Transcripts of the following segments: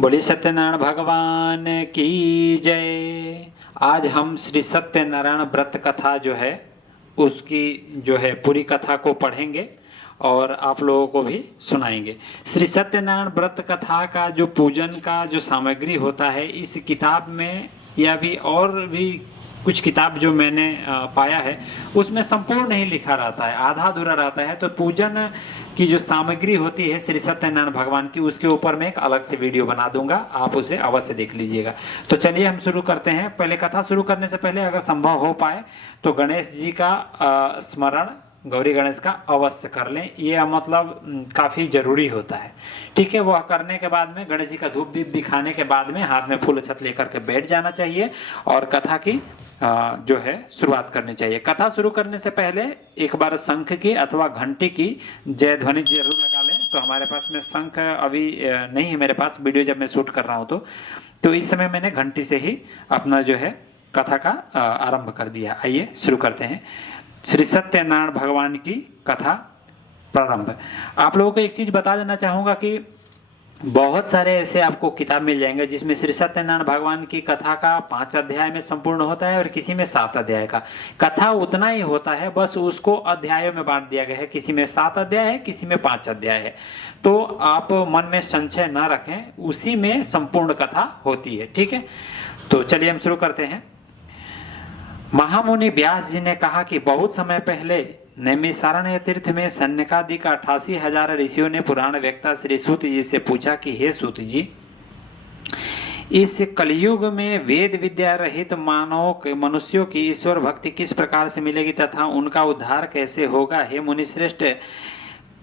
बोलिए सत्यनारायण भगवान की जय। आज हम श्री सत्यनारायण व्रत कथा जो है उसकी जो है पूरी कथा को पढ़ेंगे और आप लोगों को भी सुनाएंगे। श्री सत्यनारायण व्रत कथा का जो पूजन का जो सामग्री होता है इस किताब में या भी और भी कुछ किताब जो मैंने पाया है उसमें संपूर्ण नहीं लिखा रहता है, आधा अधूरा रहता है। तो पूजन की जो सामग्री होती है श्री सत्यनारायण भगवान की, उसके ऊपर मैं एक अलग से वीडियो बना दूंगा, आप उसे अवश्य देख लीजिएगा। तो चलिए हम शुरू करते हैं। पहले कथा शुरू करने से पहले अगर संभव हो पाए तो गणेश जी का स्मरण, गौरी गणेश का अवश्य कर लें। ये मतलब काफ़ी जरूरी होता है, ठीक है। वह करने के बाद में गणेश जी का धूप दीप दिखाने के बाद में हाथ में फूल छत लेकर के बैठ जाना चाहिए और कथा की जो है शुरुआत करनी चाहिए। कथा शुरू करने से पहले एक बार शंख की अथवा घंटी की जय ध्वनि जरूर लगा लें। तो हमारे पास में शंख अभी नहीं है मेरे पास, वीडियो जब मैं शूट कर रहा हूँ तो इस समय मैंने घंटी से ही अपना जो है कथा का आरंभ कर दिया। आइए शुरू करते हैं। श्री सत्यनारायण भगवान की कथा प्रारंभ। आप लोगों को एक चीज बता देना चाहूंगा कि बहुत सारे ऐसे आपको किताब मिल जाएंगे जिसमें श्री सत्यनारायण भगवान की कथा का 5 अध्याय में संपूर्ण होता है और किसी में 7 अध्याय का। कथा उतना ही होता है, बस उसको अध्यायों में बांट दिया गया है। किसी में 7 अध्याय है, किसी में 5 अध्याय है। तो आप मन में संशय न रखें, उसी में संपूर्ण कथा होती है, ठीक है। तो चलिए हम शुरू करते हैं। महामुनि व्यास जी ने कहा कि बहुत समय पहले नैमिषारण्य तीर्थ में सन्निकादिक 88,000 ऋषियों ने पुराण वक्ता श्री सूत जी से पूछा कि हे सूत जी, इस कलयुग में वेद विद्या रहित मानव मनुष्यों की ईश्वर भक्ति किस प्रकार से मिलेगी तथा उनका उद्धार कैसे होगा। हे मुनिश्रेष्ठ,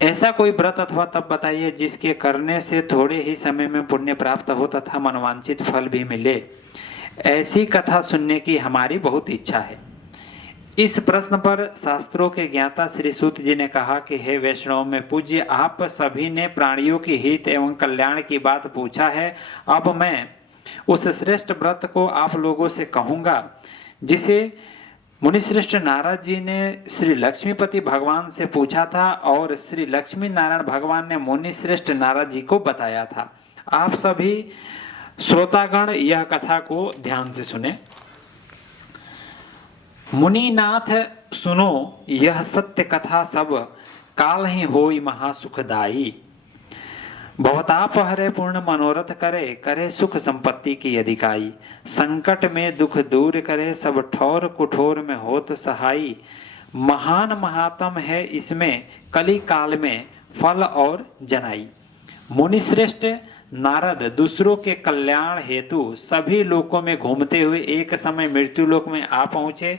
ऐसा कोई व्रत अथवा तप बताइए जिसके करने से थोड़े ही समय में पुण्य प्राप्त हो तथा मनवांछित फल भी मिले। ऐसी कथा सुनने की हमारी बहुत इच्छा है। इस प्रश्न पर शास्त्रों के ज्ञाता श्री सूत जी ने कहा कि हे वैष्णव में पूज्य, आप सभी ने प्राणियों की हित एवं कल्याण की बात पूछा है। अब मैं उस श्रेष्ठ व्रत को आप लोगों से कहूंगा जिसे मुनिश्रेष्ठ नारद जी ने श्री लक्ष्मीपति भगवान से पूछा था और श्री लक्ष्मी नारायण भगवान ने मुनिश्रेष्ठ नारद जी को बताया था। आप सभी श्रोतागण यह कथा को ध्यान से सुने। मुनिनाथ सुनो, यह सत्य कथा सब काल ही होई महासुखदाई। भवताप हरे पूर्ण मनोरथ करे, करे सुख संपत्ति की अधिकाई। संकट में दुख दूर करे, सब ठौर कुठोर में होत सहाई। महान महात्म है इसमें कली काल में फल और जनाई। मुनिश्रेष्ठ नारद दूसरों के कल्याण हेतु सभी लोकों में घूमते हुए एक समय मृत्यु लोक में आ पहुंचे।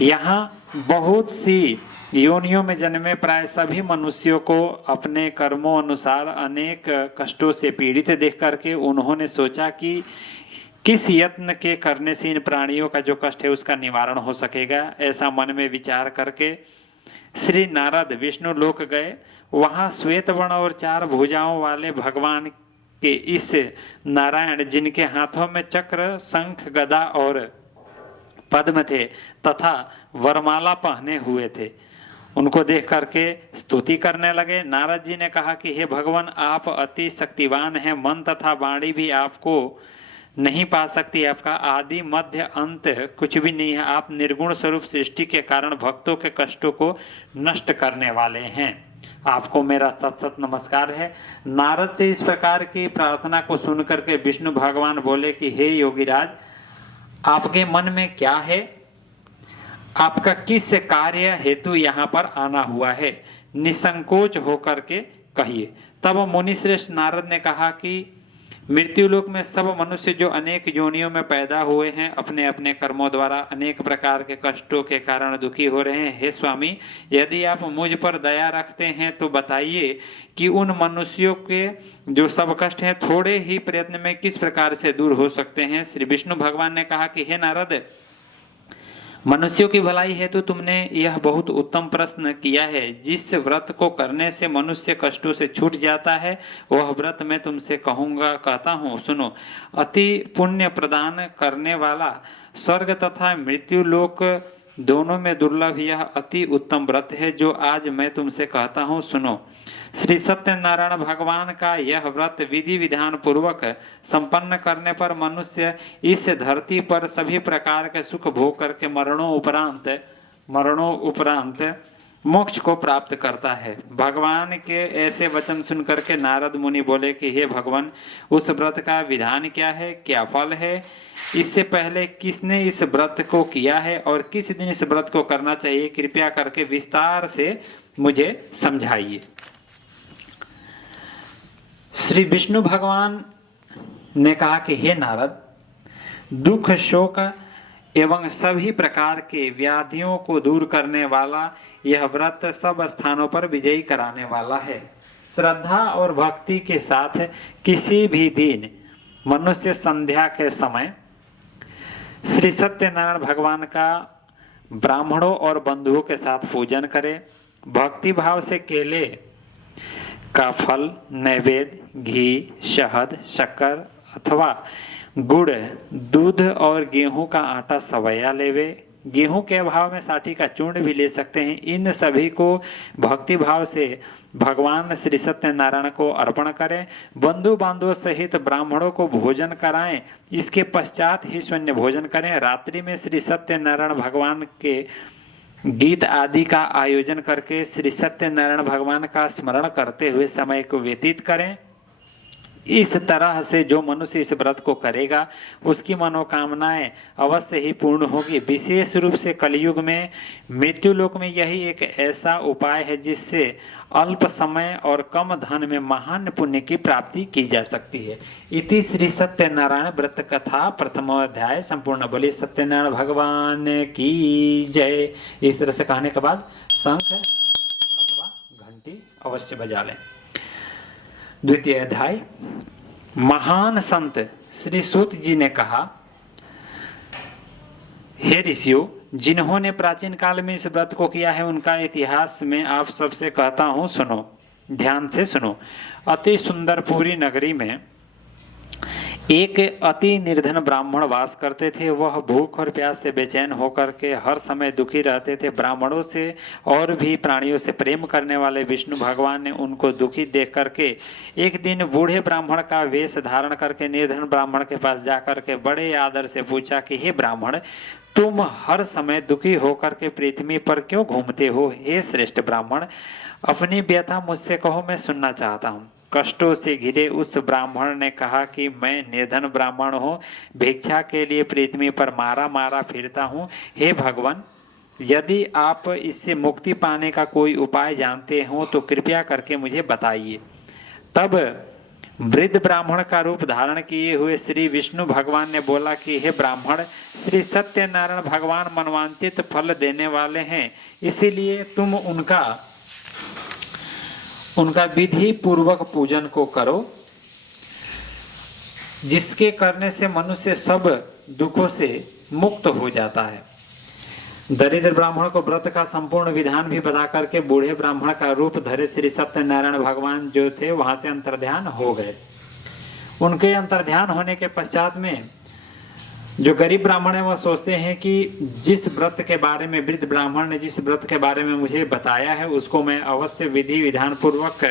यहाँ बहुत सी योनियों में जन्मे प्राय सभी मनुष्यों को अपने कर्मों अनुसार अनेक कष्टों से पीड़ित देख करके उन्होंने सोचा कि किस यत्न के करने से इन प्राणियों का जो कष्ट है उसका निवारण हो सकेगा। ऐसा मन में विचार करके श्री नारद विष्णु लोक गए। वहां श्वेत वर्ण और 4 भुजाओं वाले भगवान कि इस नारायण, जिनके हाथों में चक्र, शंख, गदा और पद्म थे तथा वरमाला पहने हुए थे, उनको देख करके स्तुति करने लगे। नारद जी ने कहा कि हे भगवान, आप अति शक्तिवान हैं, मन तथा वाणी भी आपको नहीं पा सकती। आपका आदि मध्य अंत कुछ भी नहीं है। आप निर्गुण स्वरूप सृष्टि के कारण भक्तों के कष्टों को नष्ट करने वाले हैं। आपको मेरा सत सत नमस्कार है। नारद से इस प्रकार की प्रार्थना को सुनकर के विष्णु भगवान बोले कि हे योगीराज, आपके मन में क्या है? आपका किस कार्य हेतु यहाँ पर आना हुआ है? निसंकोच होकर के कहिए। तब मुनिश्रेष्ठ नारद ने कहा कि मृत्युलोक में सब मनुष्य जो अनेक योनियों में पैदा हुए हैं, अपने अपने कर्मों द्वारा अनेक प्रकार के कष्टों के कारण दुखी हो रहे हैं। हे स्वामी, यदि आप मुझ पर दया रखते हैं तो बताइए कि उन मनुष्यों के जो सब कष्ट हैं थोड़े ही प्रयत्न में किस प्रकार से दूर हो सकते हैं। श्री विष्णु भगवान ने कहा कि हे नारद, मनुष्यों की भलाई हेतु तुमने यह बहुत उत्तम प्रश्न किया है। जिस व्रत को करने से मनुष्य कष्टों से छूट जाता है वह व्रत मैं तुमसे कहता हूँ, सुनो। अति पुण्य प्रदान करने वाला, स्वर्ग तथा मृत्यु लोक दोनों में दुर्लभ यह अति उत्तम व्रत है जो आज मैं तुमसे कहता हूँ, सुनो। श्री सत्यनारायण भगवान का यह व्रत विधि विधान पूर्वक संपन्न करने पर मनुष्य इस धरती पर सभी प्रकार के सुख भोग करके मरणों उपरांत मोक्ष को प्राप्त करता है। भगवान के ऐसे वचन सुनकर के नारद मुनि बोले कि हे भगवान, उस व्रत का विधान क्या है, क्या फल है, इससे पहले किसने इस व्रत को किया है और किस दिन इस व्रत को करना चाहिए, कृपया करके विस्तार से मुझे समझाइए। श्री विष्णु भगवान ने कहा कि हे नारद, दुख शोक एवं सभी प्रकार के व्याधियों को दूर करने वाला यह व्रत सब स्थानों पर विजयी कराने वाला है। श्रद्धा और भक्ति के साथ किसी भी दिन मनुष्य संध्या के समय श्री सत्यनारायण भगवान का ब्राह्मणों और बंधुओं के साथ पूजन करे। भक्ति भाव से केले का फल, नैवेद्य, घी, शहद, शक्कर अथवा गुड़, दूध और गेहूं का आटा सवैया लेवे। गेहूं के अभाव में साठी का चूर्ण भी ले सकते हैं। इन सभी को भक्ति भाव से भगवान श्री सत्यनारायण को अर्पण करें। बंधु बांधवों सहित ब्राह्मणों को भोजन कराएं। इसके पश्चात ही शून्य भोजन करें। रात्रि में श्री सत्यनारायण भगवान के गीत आदि का आयोजन करके श्री सत्यनारायण भगवान का स्मरण करते हुए समय को व्यतीत करें। इस तरह से जो मनुष्य इस व्रत को करेगा उसकी मनोकामनाएं अवश्य ही पूर्ण होगी। विशेष रूप से कलयुग में मृत्यु लोक में यही एक ऐसा उपाय है जिससे अल्प समय और कम धन में महान पुण्य की प्राप्ति की जा सकती है। इति श्री सत्यनारायण व्रत कथा प्रथमोध्याय संपूर्ण। बोले सत्यनारायण भगवान की जय। इस तरह से कहने के बाद शंख अथवा घंटी अवश्य बजा लें। द्वितीय अध्याय। महान संत श्री सूत जी ने कहा, हे ऋषियों, जिन्होंने प्राचीन काल में इस व्रत को किया है उनका इतिहास में आप सबसे कहता हूं, सुनो, ध्यान से सुनो। अति सुंदरपुरी नगरी में एक अति निर्धन ब्राह्मण वास करते थे। वह भूख और प्यास से बेचैन होकर के हर समय दुखी रहते थे। ब्राह्मणों से और भी प्राणियों से प्रेम करने वाले विष्णु भगवान ने उनको दुखी देख करके एक दिन बूढ़े ब्राह्मण का वेश धारण करके निर्धन ब्राह्मण के पास जाकर के बड़े आदर से पूछा कि हे ब्राह्मण, तुम हर समय दुखी होकर के पृथ्वी पर क्यों घूमते हो? हे श्रेष्ठ ब्राह्मण, अपनी व्यथा मुझसे कहो, मैं सुनना चाहता हूँ। कष्टों से घिरे उस ब्राह्मण ने कहा कि मैं निर्धन ब्राह्मण हूँ, भिक्षा के लिए पृथ्वी पर मारा फिरता हूँ। हे भगवान, यदि आप इससे मुक्ति पाने का कोई उपाय जानते हो तो कृपया करके मुझे बताइए। तब वृद्ध ब्राह्मण का रूप धारण किए हुए श्री विष्णु भगवान ने बोला कि हे ब्राह्मण, श्री सत्यनारायण भगवान मनवांचित फल देने वाले हैं, इसीलिए तुम उनका विधि पूर्वक पूजन को करो, जिसके करने से मनुष्य सब दुखों से मुक्त हो जाता है। दरिद्र ब्राह्मण को व्रत का संपूर्ण विधान भी बता करके बूढ़े ब्राह्मण का रूप धरे श्री सत्यनारायण भगवान जो थे वहां से अंतर्ध्यान हो गए। उनके अंतर्ध्यान होने के पश्चात में जो गरीब ब्राह्मण है वह सोचते हैं कि जिस व्रत के बारे में वृद्ध ब्राह्मण ने जिस व्रत के बारे में मुझे बताया है उसको मैं अवश्य विधि विधान पूर्वक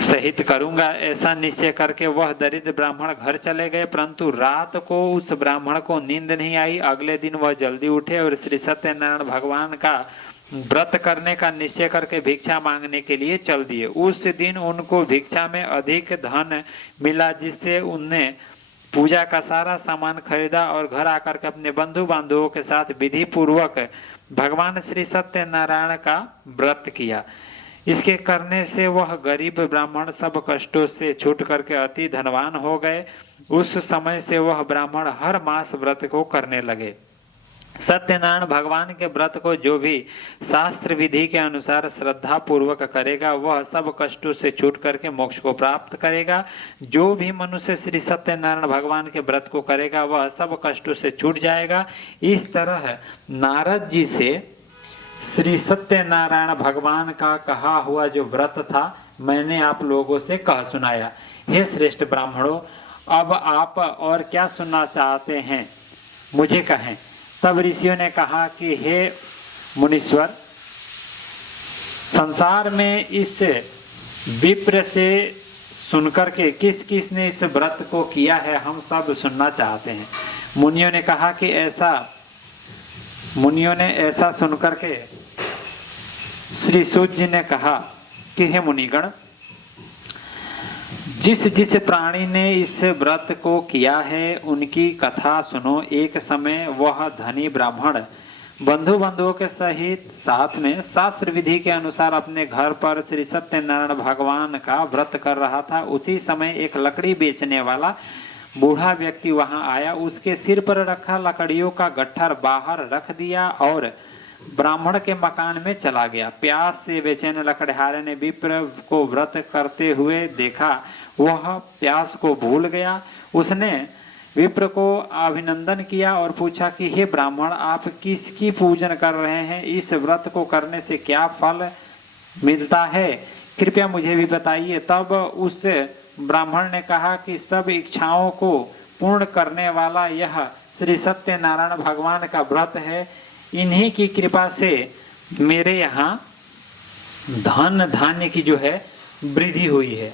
सहित करूंगा। ऐसा निश्चय करके वह दरिद्र ब्राह्मण घर चले गए, परंतु रात को उस ब्राह्मण को नींद नहीं आई। अगले दिन वह जल्दी उठे और श्री सत्यनारायण भगवान का व्रत करने का निश्चय करके भिक्षा मांगने के लिए चल दिए। उस दिन उनको भिक्षा में अधिक धन मिला, जिससे उनने पूजा का सारा सामान खरीदा और घर आकर के अपने बंधु बांधवों के साथ विधि पूर्वक भगवान श्री सत्यनारायण का व्रत किया। इसके करने से वह गरीब ब्राह्मण सब कष्टों से छूट करके अति धनवान हो गए। उस समय से वह ब्राह्मण हर मास व्रत को करने लगे। सत्यनारायण भगवान के व्रत को जो भी शास्त्र विधि के अनुसार श्रद्धा पूर्वक करेगा वह सब कष्टों से छूट करके मोक्ष को प्राप्त करेगा। जो भी मनुष्य श्री सत्यनारायण भगवान के व्रत को करेगा वह सब कष्टों से छूट जाएगा। इस तरह नारद जी से श्री सत्यनारायण भगवान का कहा हुआ जो व्रत था मैंने आप लोगों से कह सुनाया। हे श्रेष्ठ ब्राह्मणों, अब आप और क्या सुनना चाहते हैं मुझे कहें। तब ऋषियों ने कहा कि हे मुनीश्वर, संसार में इस विप्र से सुनकर के किस किस ने इस व्रत को किया है, हम सब सुनना चाहते हैं। मुनियों ने ऐसा सुनकर के श्री सूत जी ने कहा कि हे मुनिगण, जिस जिस प्राणी ने इस व्रत को किया है उनकी कथा सुनो। एक समय वह धनी ब्राह्मण बंधुओं के सहित साथ में शास्त्र विधि के अनुसार अपने घर पर श्री सत्यनारायण भगवान का व्रत कर रहा था। उसी समय एक लकड़ी बेचने वाला बूढ़ा व्यक्ति वहां आया। उसके सिर पर रखा लकड़ियों का गट्ठर बाहर रख दिया और ब्राह्मण के मकान में चला गया। प्यास से बेचैन लकड़हारे ने विप्र को व्रत करते हुए देखा। वह प्यास को भूल गया। उसने विप्र को अभिनंदन किया और पूछा कि हे ब्राह्मण, आप किसकी पूजन कर रहे हैं? इस व्रत को करने से क्या फल मिलता है, कृपया मुझे भी बताइए। तब उस ब्राह्मण ने कहा कि सब इच्छाओं को पूर्ण करने वाला यह श्री सत्यनारायण भगवान का व्रत है। इन्हीं की कृपा से मेरे यहाँ धन धान्य की जो है वृद्धि हुई है,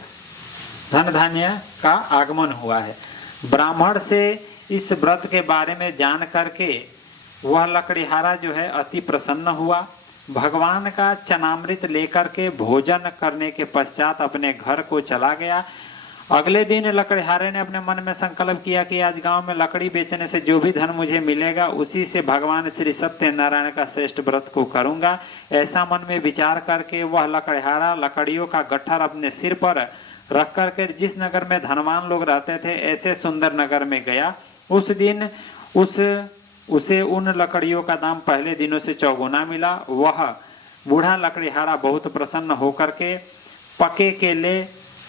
धन धान्य का आगमन हुआ है। ब्राह्मण से इस व्रत के बारे में जान करके वह लकड़ीहारा जो है अति प्रसन्न हुआ। भगवान का चनामृत लेकर के भोजन करने के पश्चात अपने घर को चला गया। अगले दिन लकड़ीहारे ने अपने मन में संकल्प किया कि आज गांव में लकड़ी बेचने से जो भी धन मुझे मिलेगा उसी से भगवान श्री सत्यनारायण का श्रेष्ठ व्रत को करूंगा। ऐसा मन में विचार करके वह लकड़ीहारा लकड़ियों का गट्ठर अपने सिर पर रख करके जिस नगर में धनवान लोग रहते थे ऐसे सुंदर नगर में गया। उस दिन उसे उन लकड़ियों का दाम पहले दिनों से चौगुना मिला। वह बूढ़ा लकड़ीहारा बहुत प्रसन्न होकर के पके केले,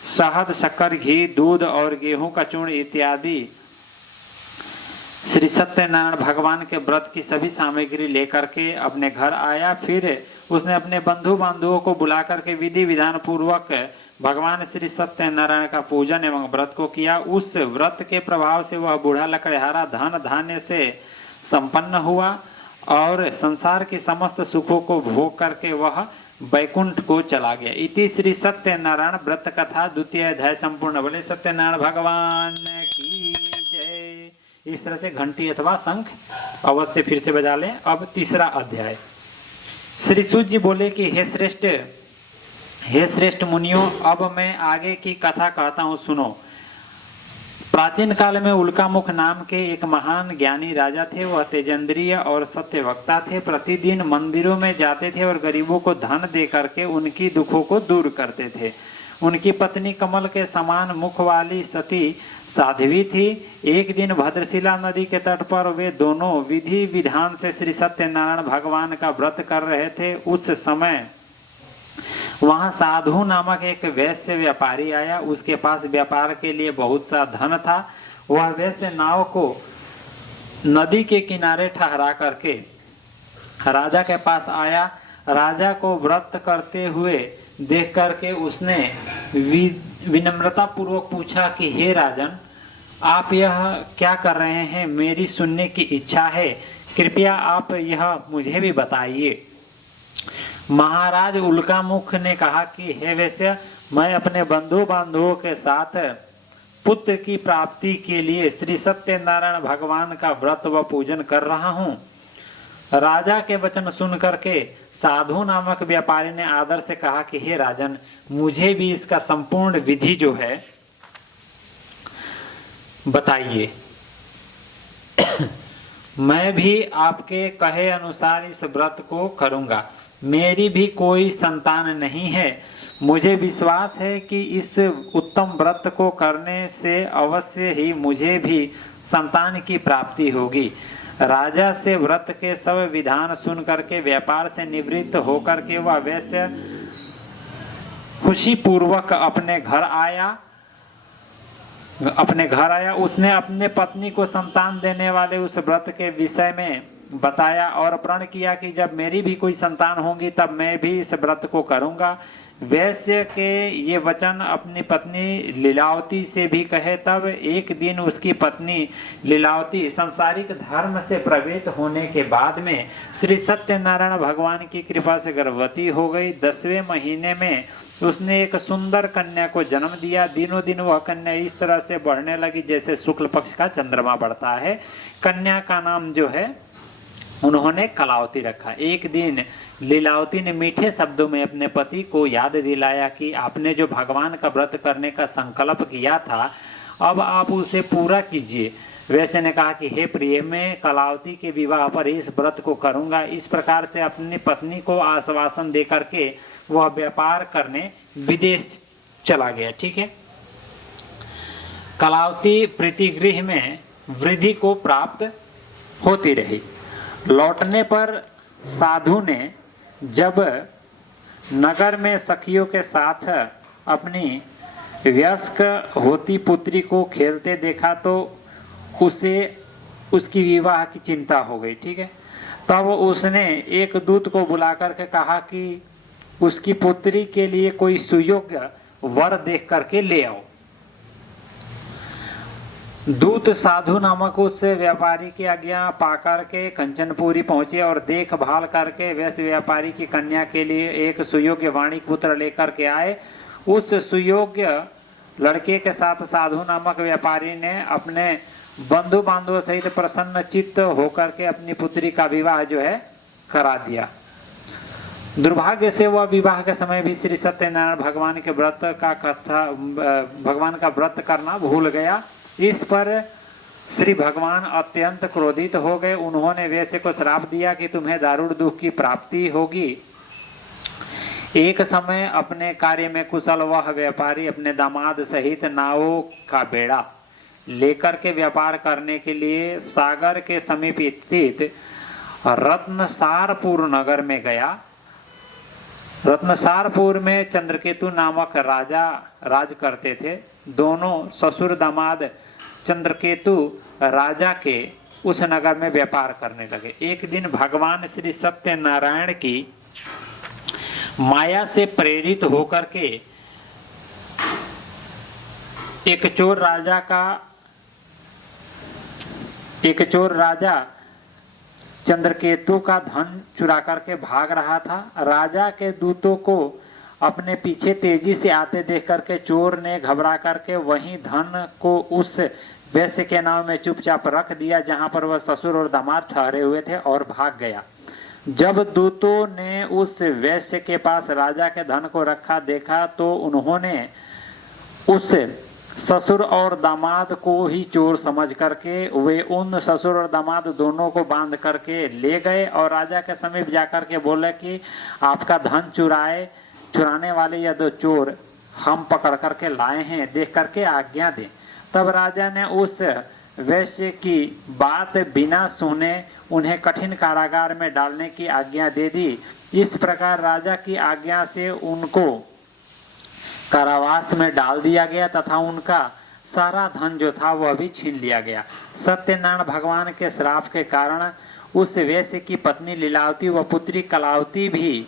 शहद, शक्कर, घी, दूध और गेहूं का चूर्ण इत्यादि श्री सत्यनारायण भगवान के व्रत की सभी सामग्री लेकर के अपने घर आया। फिर उसने अपने बंधु बांधवों को बुला करके विधि विधान पूर्वक भगवान श्री सत्यनारायण का पूजन एवं व्रत को किया। उस व्रत के प्रभाव से वह बूढ़ा लकड़ीहारा धन धान्य से संपन्न हुआ और संसार के समस्त सुखों को भोग करके वह वैकुंठ को चला गया। इति श्री सत्यनारायण व्रत कथा द्वितीय अध्याय संपूर्ण। बोले सत्यनारायण भगवान की जय। इस तरह से घंटी अथवा शंख अवश्य फिर से बजा लें। अब तीसरा अध्याय। श्री सूत जी बोले कि हे श्रेष्ठ मुनियों, अब मैं आगे की कथा कहता हूँ, सुनो। प्राचीन काल में उल्कामुख नाम के एक महान ज्ञानी राजा थे। वह तेजेंद्रिय और सत्यवक्ता थे। प्रतिदिन मंदिरों में जाते थे और गरीबों को धन दे करके उनकी दुखों को दूर करते थे। उनकी पत्नी कमल के समान मुख वाली सती साध्वी थी। एक दिन भद्रशिला नदी के तट पर वे दोनों विधि विधान से श्री सत्यनारायण भगवान का व्रत कर रहे थे। उस समय वहां साधु नामक एक वैश्य व्यापारी आया। उसके पास व्यापार के लिए बहुत सा धन था। वह वैश्य नाव को नदी के किनारे ठहरा करके राजा के पास आया। राजा को व्रत करते हुए देख करके उसने विनम्रता पूर्वक पूछा कि हे राजन, आप यह क्या कर रहे हैं? मेरी सुनने की इच्छा है, कृपया आप यह मुझे भी बताइए। महाराज उल्कामुख ने कहा कि हे वैश्य, मैं अपने बंधु बांधवों के साथ पुत्र की प्राप्ति के लिए श्री सत्यनारायण भगवान का व्रत व पूजन कर रहा हूँ। राजा के वचन सुन करके साधु नामक व्यापारी ने आदर से कहा कि हे राजन, मुझे भी इसका संपूर्ण विधि जो है बताइए। मैं भी आपके कहे अनुसार इस व्रत को करूंगा। मेरी भी कोई संतान नहीं है। मुझे विश्वास है कि इस उत्तम व्रत को करने से अवश्य ही मुझे भी संतान की प्राप्ति होगी। राजा से व्रत के सब विधान सुन करके व्यापार से निवृत्त होकर के वह वैश्य खुशी पूर्वक अपने घर आया। उसने अपने पत्नी को संतान देने वाले उस व्रत के विषय में बताया और प्रण किया कि जब मेरी भी कोई संतान होगी तब मैं भी इस व्रत को करूंगा। वैश्य के ये वचन अपनी पत्नी लीलावती से भी कहे, तब एक दिन उसकी पत्नी लीलावती सांसारिक धर्म से प्रवृत्त होने के बाद में श्री सत्यनारायण भगवान की कृपा से गर्भवती हो गई। 10वें महीने में उसने एक सुंदर कन्या को जन्म दिया। दिनों दिन वह कन्या इस तरह से बढ़ने लगी जैसे शुक्ल पक्ष का चंद्रमा बढ़ता है। कन्या का नाम जो है उन्होंने कलावती रखा। एक दिन लीलावती ने मीठे शब्दों में अपने पति को याद दिलाया कि आपने जो भगवान का व्रत करने का संकल्प किया था, अब आप उसे पूरा कीजिए। वैश्य ने कहा कि हे प्रिय, मैं कलावती के विवाह पर इस व्रत को करूंगा। इस प्रकार से अपनी पत्नी को आश्वासन दे करके वह व्यापार करने विदेश चला गया। ठीक है। कलावती प्रीतिगृह में वृद्धि को प्राप्त होती रही। लौटने पर साधु ने जब नगर में सखियों के साथ अपनी वयस्क होती पुत्री को खेलते देखा तो उसे उसकी विवाह की चिंता हो गई। ठीक है। तब उसने एक दूत को बुला करके कहा कि उसकी पुत्री के लिए कोई सुयोग्य वर देख करके ले आओ। दूत साधु नामक उस व्यापारी की आज्ञा पाकर के कंचनपुरी पहुंचे और देखभाल करके वैश्य व्यापारी की कन्या के लिए एक सुयोग्य वाणिक पुत्र लेकर के आए। उस सुयोग्य लड़के के साथ साधु नामक व्यापारी ने अपने बंधु बांधवों सहित प्रसन्न चित्त होकर के अपनी पुत्री का विवाह जो है करा दिया। दुर्भाग्य से वह विवाह के समय भी श्री सत्यनारायण भगवान के व्रत का कथा भगवान का व्रत करना भूल गया। इस पर श्री भगवान अत्यंत क्रोधित हो गए। उन्होंने वैश्य को श्राप दिया कि तुम्हें दारुण दुख की प्राप्ति होगी। एक समय अपने कार्य में कुशल वह व्यापारी अपने दामाद सहित नावों का बेड़ा लेकर के व्यापार करने के लिए सागर के समीप स्थित रत्नसारपुर नगर में गया। रत्नसारपुर में चंद्रकेतु नामक राजा राज करते थे। दोनों ससुर दामाद चंद्रकेतु राजा के उस नगर में व्यापार करने लगे। एक दिन भगवान श्री सत्यनारायण की माया से प्रेरित होकर के एक चोर राजा चंद्रकेतु का धन चुरा करके भाग रहा था। राजा के दूतों को अपने पीछे तेजी से आते देख करके चोर ने घबरा करके वहीं धन को उस वैश्य के नाव में चुपचाप रख दिया जहां पर वह ससुर और दामाद ठहरे हुए थे और भाग गया। जब दूतों ने उस वैश्य के पास राजा के धन को रखा देखा तो उन्होंने उस ससुर और दामाद को ही चोर समझ करके वे उन ससुर और दामाद दोनों को बांध करके ले गए और राजा के समीप जाकर के बोले कि आपका धन चुराने वाले या दो चोर हम पकड़ करके लाए हैं, देख करके आज्ञा दें। तब राजा ने उस वैश्य की बात बिना सुने उन्हें कठिन कारागार में डालने की आज्ञा दे दी। इस प्रकार राजा की आज्ञा से उनको कारावास में डाल दिया गया तथा उनका सारा धन जो था वह भी छीन लिया गया। सत्यनारायण भगवान के श्राप के कारण उस वैश्य की पत्नी लीलावती व पुत्री कलावती भी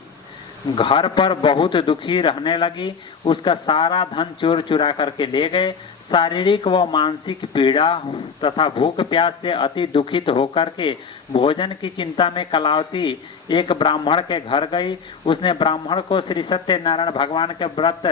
घर पर बहुत दुखी रहने लगी। उसका सारा धन चोर चुरा करके ले गए। शारीरिक व मानसिक पीड़ा तथा भूख प्यास से अति दुखित होकर के भोजन की चिंता में कलावती एक ब्राह्मण के घर गई। उसने ब्राह्मण को श्री सत्यनारायण भगवान के व्रत